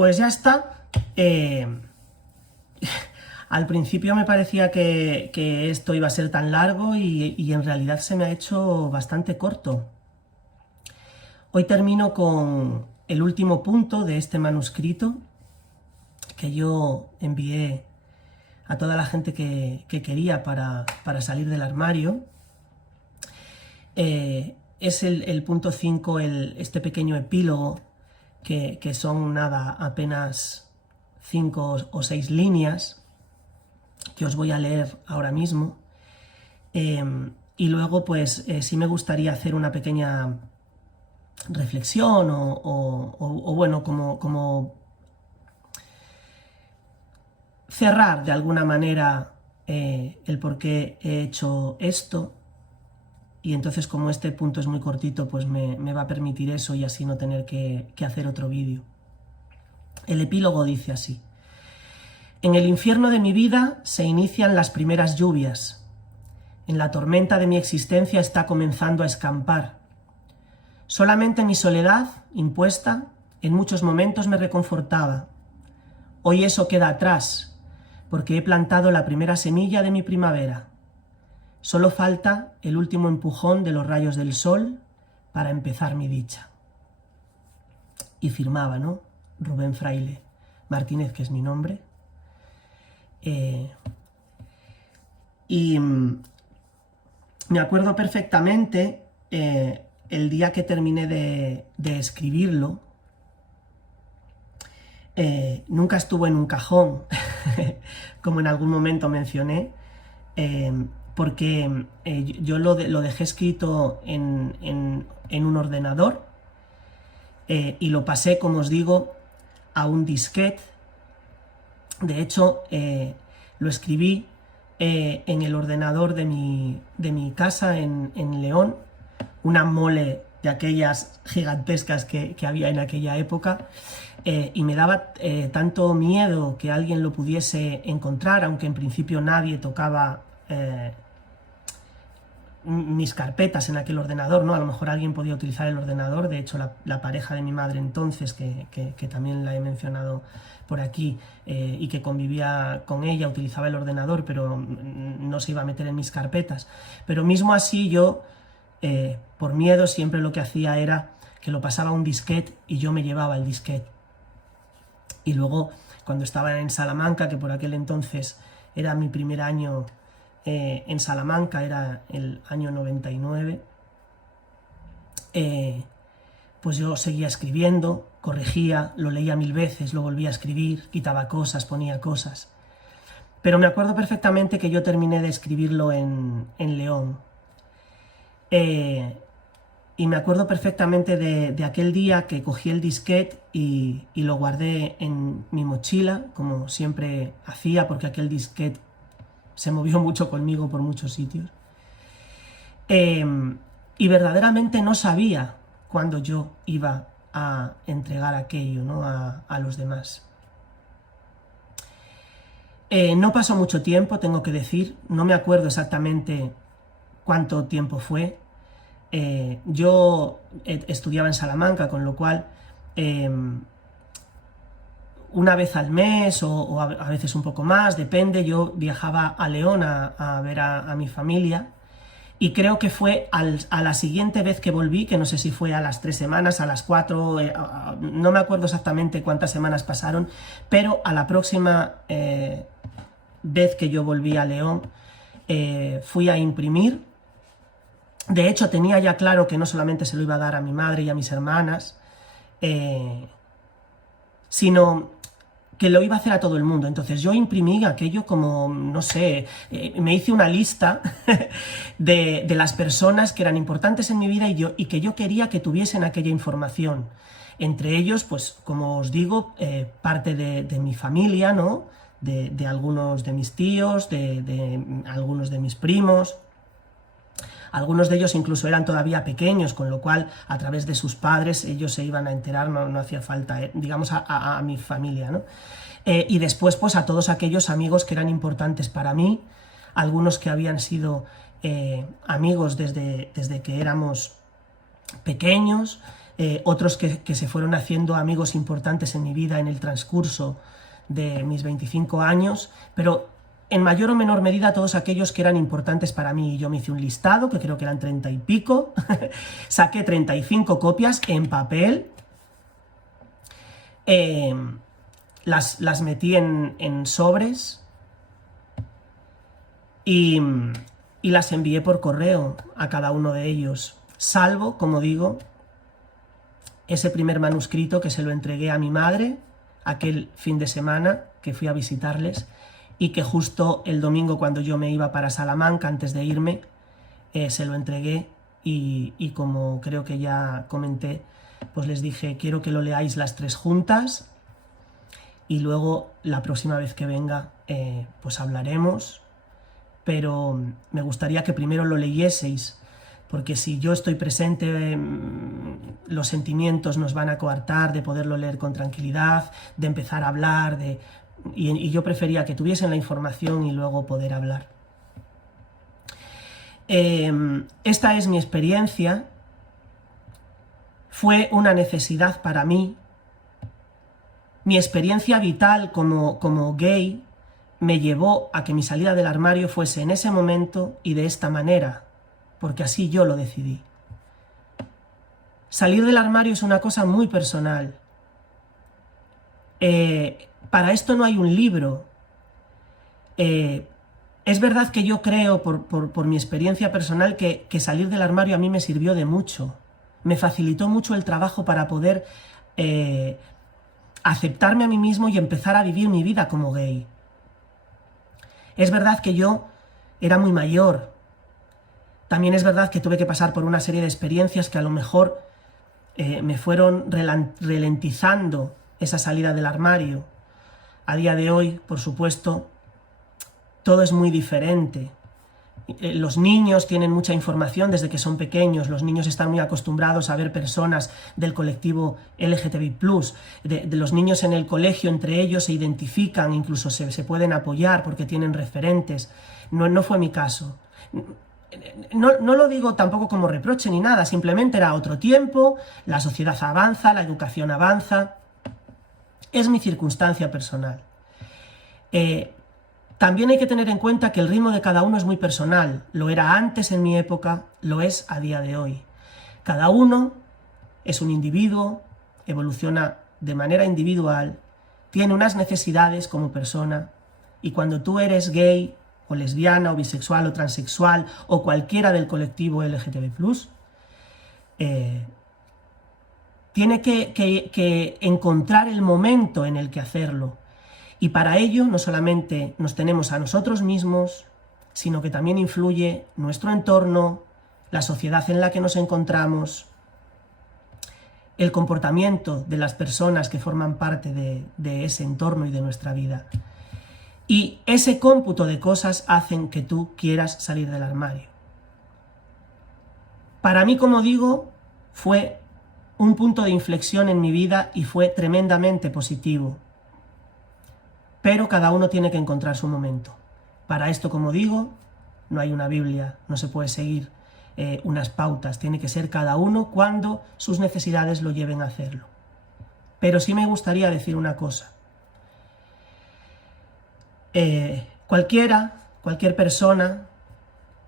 Pues ya está. Al principio me parecía que esto iba a ser tan largo y en realidad se me ha hecho bastante corto. Hoy termino con el último punto de este manuscrito que yo envié a toda la gente que quería para salir del armario. Es el punto 5, este pequeño epílogo que son nada, apenas 5 o 6 líneas que os voy a leer ahora mismo. Y luego pues sí me gustaría hacer una pequeña reflexión o bueno, como cerrar de alguna manera el por qué he hecho esto. Y entonces, como este punto es muy cortito, pues me va a permitir eso y así no tener que hacer otro vídeo. El epílogo dice así: en el infierno de mi vida se inician las primeras lluvias. En la tormenta de mi existencia está comenzando a escampar. Solamente mi soledad, impuesta, en muchos momentos me reconfortaba. Hoy eso queda atrás, porque he plantado la primera semilla de mi primavera. Solo falta el último empujón de los rayos del sol para empezar mi dicha. Y firmaba, ¿no? Rubén Fraile Martínez, que es mi nombre. Y me acuerdo perfectamente el día que terminé de escribirlo. Nunca estuvo en un cajón, como en algún momento mencioné, porque yo lo dejé escrito en un ordenador y lo pasé, como os digo, a un disquete. De hecho, lo escribí en el ordenador de mi casa en León, una mole de aquellas gigantescas que había en aquella época, y me daba tanto miedo que alguien lo pudiese encontrar, aunque en principio nadie tocaba mis carpetas en aquel ordenador, ¿no? A lo mejor alguien podía utilizar el ordenador. De hecho, la pareja de mi madre entonces, que también la he mencionado por aquí, y que convivía con ella, utilizaba el ordenador, pero no se iba a meter en mis carpetas. Pero mismo así yo, por miedo, siempre lo que hacía era que lo pasaba a un disquete y yo me llevaba el disquete. Y luego, cuando estaba en Salamanca, que por aquel entonces era mi primer año en Salamanca, era el año 99, pues yo seguía escribiendo, corregía, lo leía 1000 veces, lo volvía a escribir, quitaba cosas, ponía cosas. Pero me acuerdo perfectamente que yo terminé de escribirlo en León. Y me acuerdo perfectamente de aquel día que cogí el disquete y lo guardé en mi mochila, como siempre hacía, porque aquel disquete se movió mucho conmigo por muchos sitios. Y verdaderamente no sabía cuándo yo iba a entregar aquello, ¿no? a los demás. No pasó mucho tiempo, tengo que decir, no me acuerdo exactamente cuánto tiempo fue. Yo estudiaba en Salamanca, con lo cual una vez al mes o a veces un poco más, depende, yo viajaba a León a ver a mi familia, y creo que fue a la siguiente vez que volví, que no sé si fue a las 3 semanas, a las 4, no me acuerdo exactamente cuántas semanas pasaron, pero a la próxima vez que yo volví a León, fui a imprimir. De hecho, tenía ya claro que no solamente se lo iba a dar a mi madre y a mis hermanas, sino que lo iba a hacer a todo el mundo. Entonces yo imprimí aquello como, no sé, me hice una lista de las personas que eran importantes en mi vida y que yo quería que tuviesen aquella información. Entre ellos, pues, como os digo, parte de mi familia, ¿no? De algunos de mis tíos, de algunos de mis primos. Algunos de ellos incluso eran todavía pequeños, con lo cual a través de sus padres ellos se iban a enterar, no hacía falta, digamos, a mi familia, ¿no? Y después pues a todos aquellos amigos que eran importantes para mí, algunos que habían sido amigos desde que éramos pequeños, otros que se fueron haciendo amigos importantes en mi vida en el transcurso de mis 25 años, pero en mayor o menor medida todos aquellos que eran importantes para mí. Yo me hice un listado, que creo que eran 30 y pico, saqué 35 copias en papel, las metí en sobres y las envié por correo a cada uno de ellos, salvo, como digo, ese primer manuscrito que se lo entregué a mi madre aquel fin de semana que fui a visitarles, y que justo el domingo, cuando yo me iba para Salamanca, antes de irme, se lo entregué, y como creo que ya comenté, pues les dije, quiero que lo leáis las tres juntas, y luego la próxima vez que venga pues hablaremos, pero me gustaría que primero lo leyeseis, porque si yo estoy presente, los sentimientos nos van a coartar de poderlo leer con tranquilidad, de empezar a hablar, y yo prefería que tuviesen la información y luego poder hablar. Esta es mi experiencia, fue una necesidad para mí. Mi experiencia vital como gay me llevó a que mi salida del armario fuese en ese momento y de esta manera, porque así yo lo decidí. Salir del armario es una cosa muy personal. Para esto no hay un libro. Es verdad que yo creo, por mi experiencia personal, que salir del armario a mí me sirvió de mucho. Me facilitó mucho el trabajo para poder aceptarme a mí mismo y empezar a vivir mi vida como gay. Es verdad que yo era muy mayor. También es verdad que tuve que pasar por una serie de experiencias que a lo mejor me fueron ralentizando esa salida del armario. A día de hoy, por supuesto, todo es muy diferente. Los niños tienen mucha información desde que son pequeños, los niños están muy acostumbrados a ver personas del colectivo LGTBI+, de los niños en el colegio entre ellos se identifican, incluso se pueden apoyar porque tienen referentes. No fue mi caso. No lo digo tampoco como reproche ni nada, simplemente era otro tiempo, la sociedad avanza, la educación avanza. Es mi circunstancia personal. También hay que tener en cuenta que el ritmo de cada uno es muy personal. Lo era antes en mi época, lo es a día de hoy. Cada uno es un individuo, evoluciona de manera individual, tiene unas necesidades como persona, y cuando tú eres gay, o lesbiana, o bisexual, o transexual, o cualquiera del colectivo LGTB+, tiene que encontrar el momento en el que hacerlo. Y para ello no solamente nos tenemos a nosotros mismos, sino que también influye nuestro entorno, la sociedad en la que nos encontramos, el comportamiento de las personas que forman parte de ese entorno y de nuestra vida. Y ese cómputo de cosas hacen que tú quieras salir del armario. Para mí, como digo, fue un punto de inflexión en mi vida y fue tremendamente positivo. Pero cada uno tiene que encontrar su momento. Para esto, como digo, no hay una Biblia, no se puede seguir unas pautas, tiene que ser cada uno cuando sus necesidades lo lleven a hacerlo. Pero sí me gustaría decir una cosa. Cualquier persona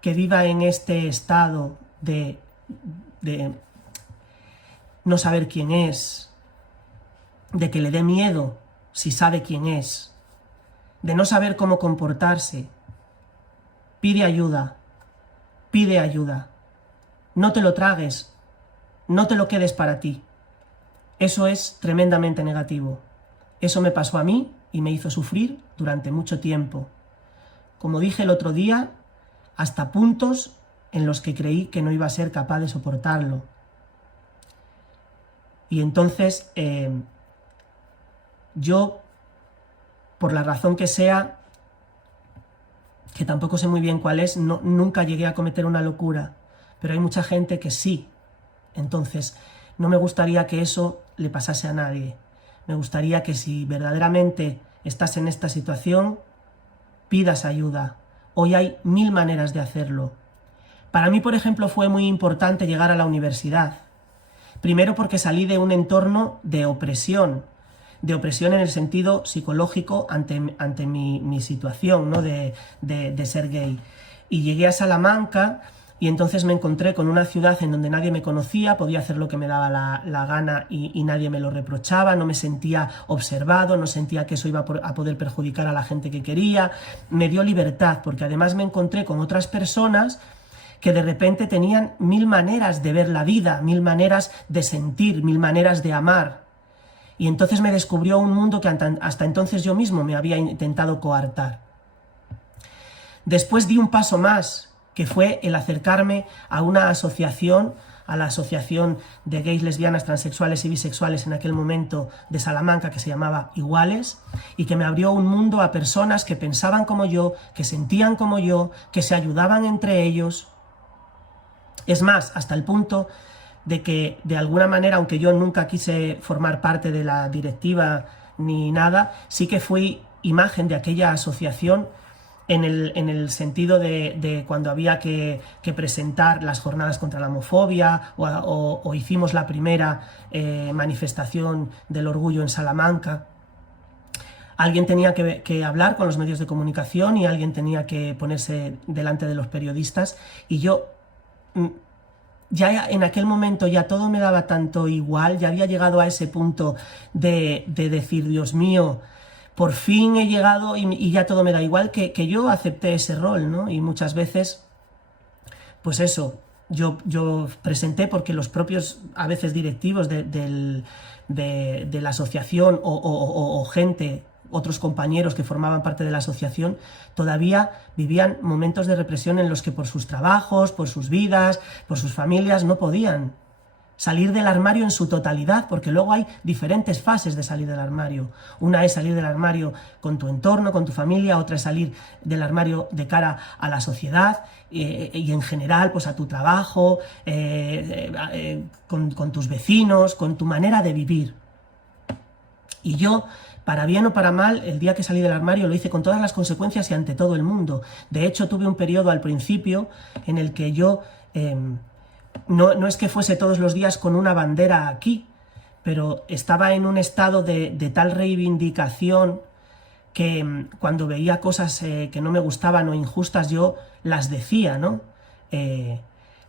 que viva en este estado de no saber quién es, de que le dé miedo si sabe quién es, de no saber cómo comportarse, pide ayuda, no te lo tragues, no te lo quedes para ti. Eso es tremendamente negativo. Eso me pasó a mí y me hizo sufrir durante mucho tiempo. Como dije el otro día, hasta puntos en los que creí que no iba a ser capaz de soportarlo. Y entonces, yo, por la razón que sea, que tampoco sé muy bien cuál es, nunca llegué a cometer una locura, pero hay mucha gente que sí. Entonces, no me gustaría que eso le pasase a nadie. Me gustaría que si verdaderamente estás en esta situación, pidas ayuda. Hoy hay 1000 maneras de hacerlo. Para mí, por ejemplo, fue muy importante llegar a la universidad. Primero porque salí de un entorno de opresión en el sentido psicológico ante mi situación, ¿no? de ser gay. Y llegué a Salamanca y entonces me encontré con una ciudad en donde nadie me conocía, podía hacer lo que me daba la gana y nadie me lo reprochaba, no me sentía observado, no sentía que eso iba a poder perjudicar a la gente que quería. Me dio libertad, porque además me encontré con otras personas que de repente tenían 1000 maneras de ver la vida, 1000 maneras de sentir, 1000 maneras de amar. Y entonces me descubrió un mundo que hasta entonces yo mismo me había intentado coartar. Después di un paso más, que fue el acercarme a una asociación, a la Asociación de Gays, Lesbianas, Transexuales y Bisexuales en aquel momento de Salamanca, que se llamaba Iguales, y que me abrió un mundo a personas que pensaban como yo, que sentían como yo, que se ayudaban entre ellos. Es más, hasta el punto de que, de alguna manera, aunque yo nunca quise formar parte de la directiva ni nada, sí que fui imagen de aquella asociación en el sentido de cuando había que presentar las jornadas contra la homofobia o hicimos la primera manifestación del orgullo en Salamanca. Alguien tenía que hablar con los medios de comunicación y alguien tenía que ponerse delante de los periodistas, y yo ya en aquel momento ya todo me daba tanto igual, ya había llegado a ese punto de decir, Dios mío, por fin he llegado y ya todo me da igual, que yo acepté ese rol, ¿no? Y muchas veces, pues eso, yo presenté porque los propios, a veces directivos de la asociación o gente, otros compañeros que formaban parte de la asociación, todavía vivían momentos de represión en los que por sus trabajos, por sus vidas, por sus familias, no podían salir del armario en su totalidad, porque luego hay diferentes fases de salir del armario. Una es salir del armario con tu entorno, con tu familia, otra es salir del armario de cara a la sociedad y en general pues a tu trabajo, con tus vecinos, con tu manera de vivir. Y yo, para bien o para mal, el día que salí del armario lo hice con todas las consecuencias y ante todo el mundo. De hecho, tuve un periodo al principio en el que yo no es que fuese todos los días con una bandera aquí, pero estaba en un estado de tal reivindicación que cuando veía cosas que no me gustaban o injustas, yo las decía, ¿no?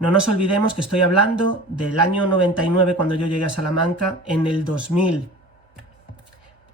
No nos olvidemos que estoy hablando del año 99, cuando yo llegué a Salamanca, en el 2000,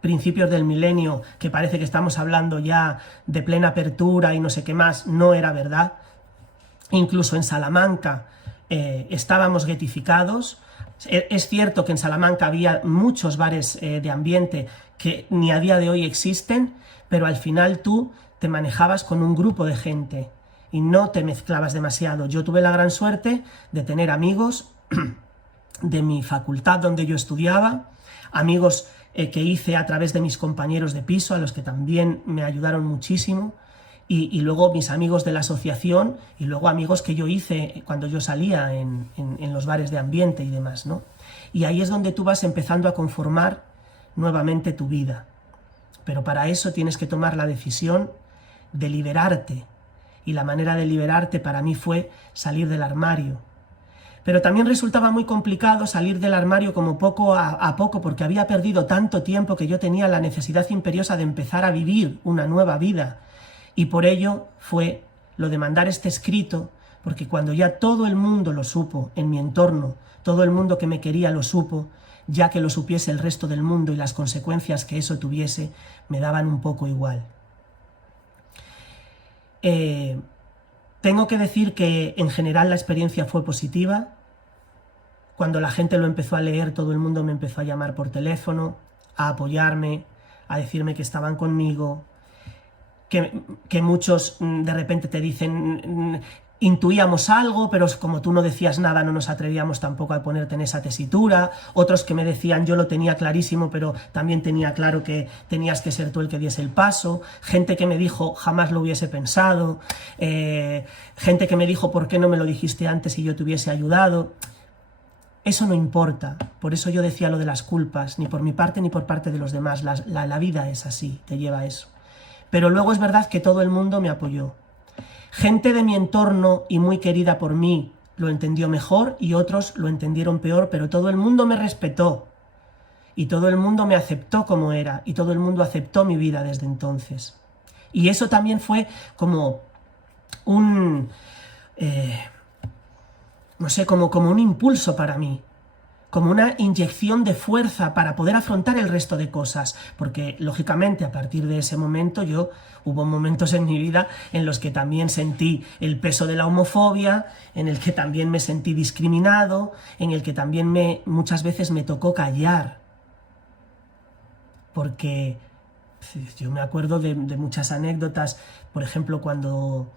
principios del milenio, que parece que estamos hablando ya de plena apertura y no sé qué más, no era verdad. Incluso en Salamanca estábamos guetificados. Es cierto que en Salamanca había muchos bares de ambiente que ni a día de hoy existen, pero al final tú te manejabas con un grupo de gente y no te mezclabas demasiado. Yo tuve la gran suerte de tener amigos de mi facultad donde yo estudiaba, amigos que hice a través de mis compañeros de piso, a los que también me ayudaron muchísimo, y luego mis amigos de la asociación, y luego amigos que yo hice cuando yo salía en los bares de ambiente y demás, ¿no? Y ahí es donde tú vas empezando a conformar nuevamente tu vida. Pero para eso tienes que tomar la decisión de liberarte, y la manera de liberarte para mí fue salir del armario. Pero también resultaba muy complicado salir del armario como poco a poco, porque había perdido tanto tiempo que yo tenía la necesidad imperiosa de empezar a vivir una nueva vida. Y por ello fue lo de mandar este escrito, porque cuando ya todo el mundo lo supo en mi entorno, todo el mundo que me quería lo supo, ya que lo supiese el resto del mundo y las consecuencias que eso tuviese, me daban un poco igual. Tengo que decir que en general la experiencia fue positiva. Cuando la gente lo empezó a leer, todo el mundo me empezó a llamar por teléfono, a apoyarme, a decirme que estaban conmigo, que muchos de repente te dicen, intuíamos algo, pero como tú no decías nada, no nos atrevíamos tampoco a ponerte en esa tesitura. Otros que me decían, yo lo tenía clarísimo, pero también tenía claro que tenías que ser tú el que diese el paso. Gente que me dijo, jamás lo hubiese pensado. Gente que me dijo, ¿por qué no me lo dijiste antes y yo te hubiese ayudado? Eso no importa. Por eso yo decía lo de las culpas, ni por mi parte ni por parte de los demás. La vida es así, te lleva a eso. Pero luego es verdad que todo el mundo me apoyó. Gente de mi entorno y muy querida por mí, lo entendió mejor y otros lo entendieron peor, pero todo el mundo me respetó y todo el mundo me aceptó como era y todo el mundo aceptó mi vida desde entonces. Y eso también fue como un, no sé, como un impulso para mí, como una inyección de fuerza para poder afrontar el resto de cosas, porque lógicamente a partir de ese momento hubo momentos en mi vida en los que también sentí el peso de la homofobia, en el que también me sentí discriminado, en el que también muchas veces me tocó callar, porque yo me acuerdo de muchas anécdotas, por ejemplo cuando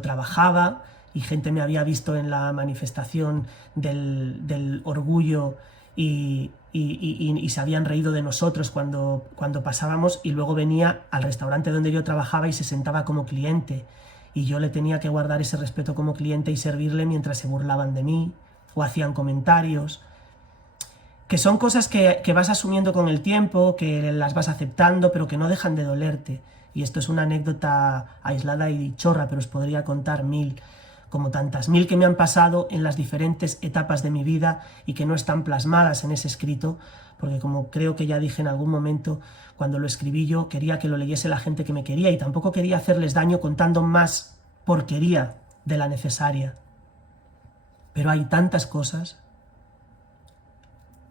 trabajaba y gente me había visto en la manifestación del orgullo y se habían reído de nosotros cuando pasábamos, y luego venía al restaurante donde yo trabajaba y se sentaba como cliente, y yo le tenía que guardar ese respeto como cliente y servirle mientras se burlaban de mí o hacían comentarios, que son cosas que vas asumiendo con el tiempo, que las vas aceptando, pero que no dejan de dolerte. Y esto es una anécdota aislada y chorra, pero os podría contar mil, como tantas, mil que me han pasado en las diferentes etapas de mi vida y que no están plasmadas en ese escrito, porque como creo que ya dije en algún momento, cuando lo escribí yo quería que lo leyese la gente que me quería y tampoco quería hacerles daño contando más porquería de la necesaria. Pero hay tantas cosas.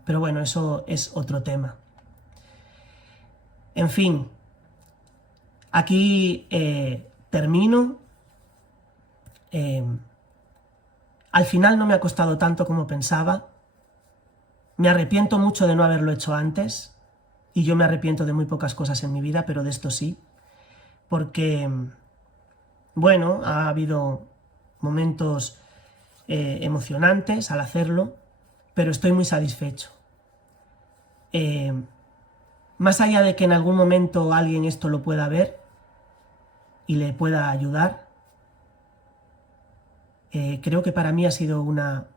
Pero bueno, eso es otro tema. En fin, aquí termino. Al final no me ha costado tanto como pensaba. Me arrepiento mucho de no haberlo hecho antes, y yo me arrepiento de muy pocas cosas en mi vida, pero de esto sí, porque, bueno, ha habido momentos emocionantes al hacerlo, pero estoy muy satisfecho. Más allá de que en algún momento alguien esto lo pueda ver y le pueda ayudar, creo que para mí ha sido una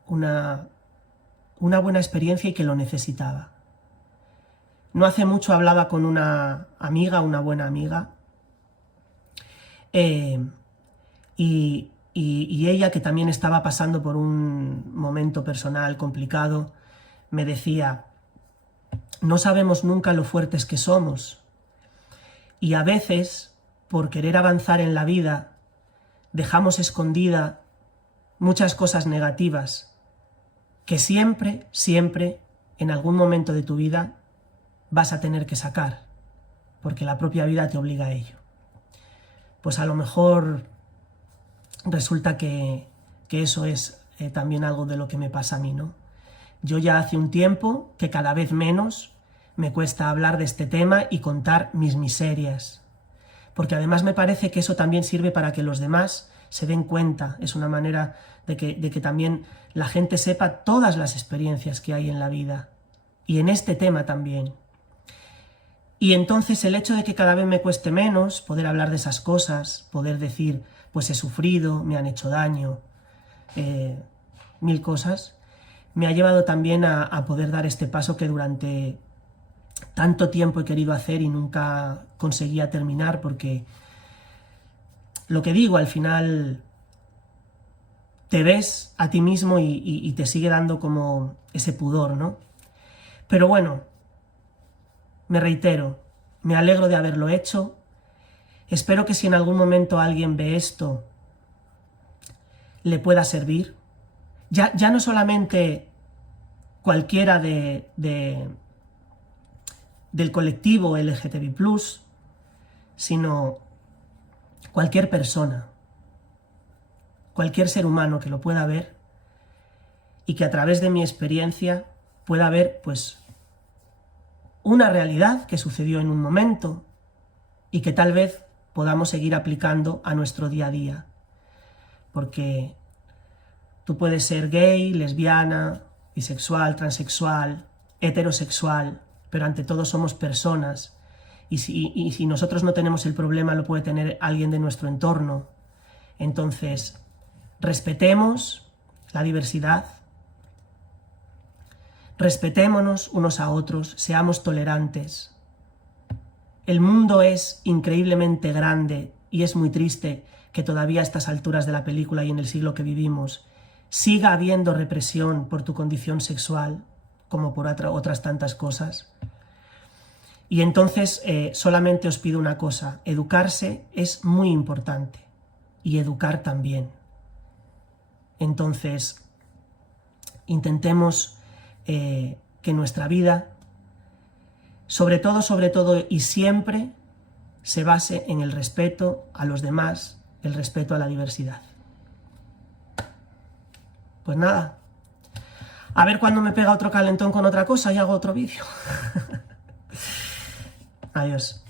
buena experiencia y que lo necesitaba. No hace mucho hablaba con una amiga, una buena amiga, y ella, que también estaba pasando por un momento personal complicado, me decía: no sabemos nunca lo fuertes que somos, y a veces, por querer avanzar en la vida, dejamos escondida muchas cosas negativas que siempre, siempre, en algún momento de tu vida vas a tener que sacar, porque la propia vida te obliga a ello. Pues a lo mejor resulta que eso es también algo de lo que me pasa a mí, ¿no? Yo ya hace un tiempo que cada vez menos me cuesta hablar de este tema y contar mis miserias, porque además me parece que eso también sirve para que los demás se den cuenta. Es una manera de que también la gente sepa todas las experiencias que hay en la vida, y en este tema también. Y entonces el hecho de que cada vez me cueste menos poder hablar de esas cosas, poder decir, pues he sufrido, me han hecho daño, mil cosas, me ha llevado también a poder dar este paso que durante tanto tiempo he querido hacer y nunca conseguía terminar, porque lo que digo, al final te ves a ti mismo y te sigue dando como ese pudor, ¿no? Pero bueno, me reitero, me alegro de haberlo hecho. Espero que si en algún momento alguien ve esto, le pueda servir. Ya no solamente cualquiera del colectivo LGTBI+, sino cualquier persona, cualquier ser humano que lo pueda ver y que a través de mi experiencia pueda ver, pues, una realidad que sucedió en un momento y que tal vez podamos seguir aplicando a nuestro día a día. Porque tú puedes ser gay, lesbiana, bisexual, transexual, heterosexual, pero ante todo somos personas, y si nosotros no tenemos el problema, lo puede tener alguien de nuestro entorno. Entonces, respetemos la diversidad, respetémonos unos a otros, seamos tolerantes. El mundo es increíblemente grande y es muy triste que todavía a estas alturas de la película y en el siglo que vivimos siga habiendo represión por tu condición sexual, como por otras tantas cosas. Y entonces solamente os pido una cosa: educarse es muy importante, y educar también. Entonces, intentemos que nuestra vida, sobre todo y siempre, se base en el respeto a los demás, el respeto a la diversidad. Pues nada, a ver cuándo me pega otro calentón con otra cosa y hago otro vídeo. Adiós.